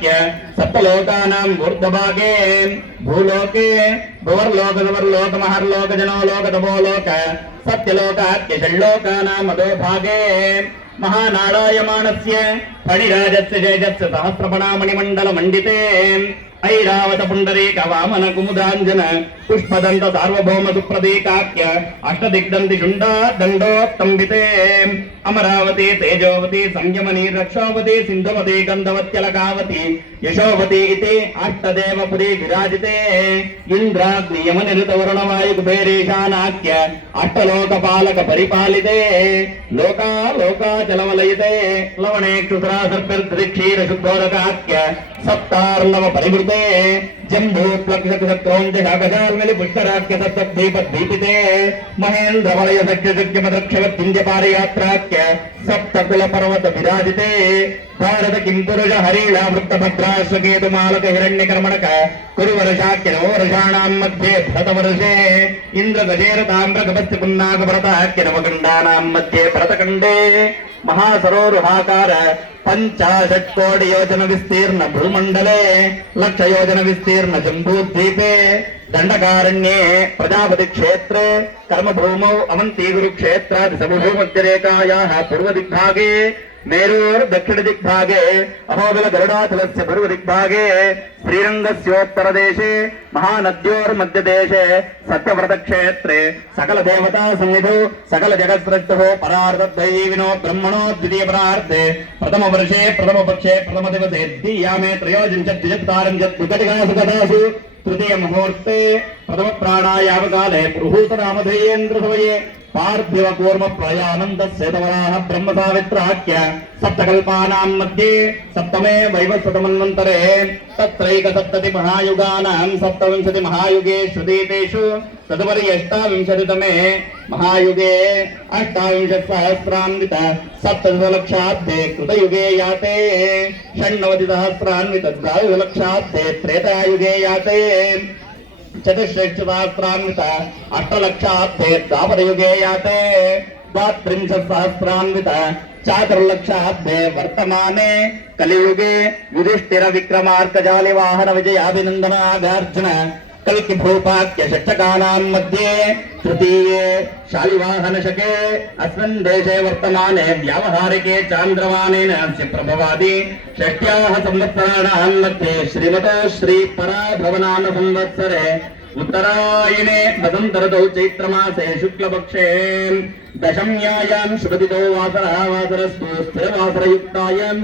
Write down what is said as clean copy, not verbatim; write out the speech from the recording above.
सप्तलोकाख्य सप्तलोकानां ऊर्ध्वभागे भूलोके भुवर्लोक महर्लोक जनोलोक तपोलोक सत्यलोकाख्य षण्लोकानाम् अधोभागे महानारायमाणस्य फणिराजस्य तेजस्य सहस्रफणामणिमण्डलमण्डिते ऐरावत पुंडरीक वामन कुमुदांजन पुष्पदंत सार्वभौम सुप्रतीकाख्य अष्टदिग्दंति शुंडा दंडोत्तंबिते अमरावती तेजोवती संयमनी रक्षावती सिंधुमती गंधवत्यलकावती यशोवती इति अष्टदेवपुरी विराजिते इंद्राग्नि यमनिरुत वरुणवायु कुबेरेशानाख्य अष्टलोकपालक परिपालिते लोका लोकाचलवलयिते लवणे क्षुद्रा सर्पिर्क्षीर शुद्धोदकाख्य सप्तार्णव परिवृते जम्बूत्वक्षक्रौञ्चशाकशाल्मलि पुष्कराख्य सप्तद्वीपद्वीपिते महेन्द्रवलय सख्यसख्यमदक्षवत्तिञ्जपारयात्राख्य सप्तकुलपर्वत विराजिते भारत किंपुरुष हरिणा वृत्तभद्राश्वकेतुमालक हिरण्यकर्मणक कुरुवर्षाख्य नववर्षाणां मध्ये भरतवर्षे इन्द्रगजेर ताम्रगभस्य पुन्नागभरताख्य नवखण्डानां मध्ये भरतखण्डे महासरोरुहाकार 50 कोटि योजन विस्तीर्ण भूमंडले लक्ष योजन विस्तीर्ण जम्बूद्वीपे दंडकारण्ये प्रजापति क्षेत्रे कर्मभूमौ अवंती गुरुक्षेत्रादि समभूमध्यरेखायाः पूर्वदिग्भागे मेरूर दक्षिण दिग्भागे अहोबिल गरुडाचलस्य पूर्व दिग्भागे श्रीरंगस्योत्तरदेशे महानद्योर्मध्यदेशे सत्यव्रत क्षेत्रे सकल देवता सन्निधौ सकल जगत्सृष्टुः परार्धद्वैविनो ब्रह्मणो द्वितीय परार्धे प्रथम वर्षे प्रथम पक्षे प्रथम दिवसे द्वियामे त्रयोजिंशत् द्विजत्तारिंशत् तृतीय मुहूर्ते प्रथम प्राणायाम काले पुरुहूत नामधेयेन्द्र समये पार्थिव कूर्म प्रयानंद सेतवराह ब्रह्म सावित्राख्य सप्तकल्पानां मध्ये सप्तमे वैवस्वतमन्वन्तरे तत्रैक सप्तति महायुगानां सप्तविंशति महायुगे श्रुतीतेषु तदुपरि अष्टाविंशतितमे महायुगे अष्टाविंशत्सहस्रान्वित सप्तदशलक्षाब्दे कृतयुगे याते षण्णवतिसहस्रान्वित द्वादशलक्षाब्दे त्रेतायुगे याते चतुश्रेष्ठसहस्रान्वित अष्टलक्षाब्दे द्वापरयुगे याते द्वात्रिंशत्सहस्रान्वित चातुर्लक्षाब्दे वर्तमाने कलियुगे युधिष्ठिर विक्रमार्कजालि वाहन विजयाभिनंदनागार्जुन कल्कि भूपाख्य षट्कानां मध्ये तृतीये शालिवाहन शके अस्मिन् देशे वर्तमाने व्यावहारिके चान्द्रमानेन अस्य प्रभवादि षष्ट्याः संवत्सराणां मध्ये श्रीमतो श्री पराभवनाम संवत्सरे उत्तरायणे वसन्तऋतौ चैत्रमासे शुक्लपक्षे दशम्यायां शुभदितो वासरः वासरस्तु स्थिरवासरयुक्तायां